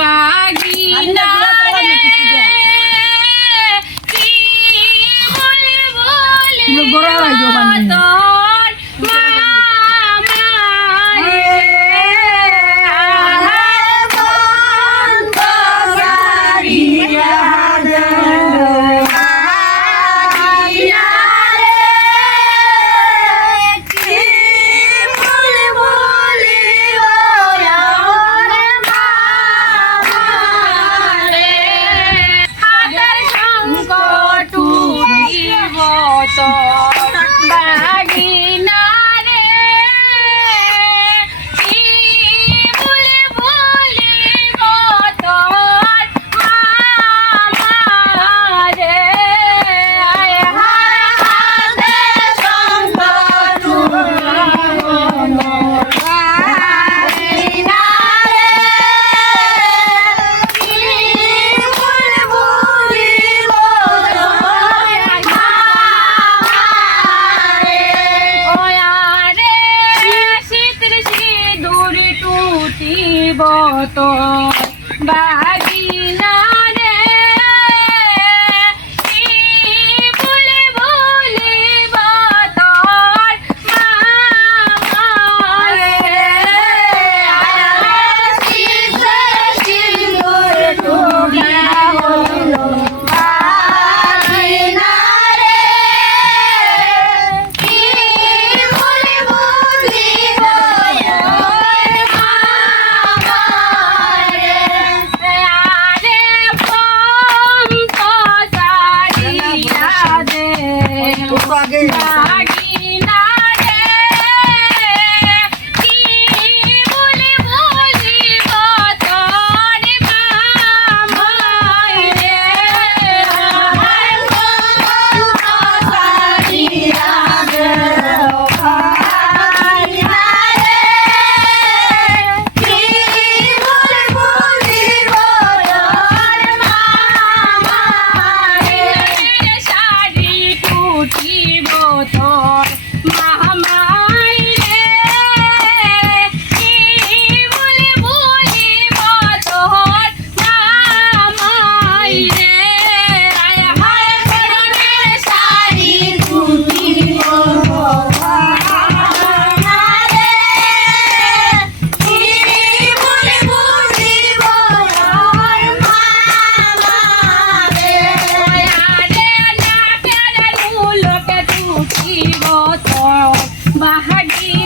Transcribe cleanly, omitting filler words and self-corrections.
বাগিনা রে কি বলবো তোর মামারে বন্ধ সারিয়া দে বাগিনা রে কি বলবো বাগিনা রে কি বলবো তোর মামারে হাতে সংকট বাগিনা রে কি বলবো তোর বাগিনা রে কি বলবো তোর মামারে সিঁদুর টুটিয়া হইল বাগিনা রে কি বলবো বাগিনা রে কি বলবো তোর মামারে সারিয়া দে বাগিনা রে কি বলবো তোর মামারে শাড়ি টুটিব তোর মামাই রে কি বলবো তোর মামাই রে শাড়ি টুটিব কি বলবো তোর মামারে লোকে টুটিব তোর বাহাগি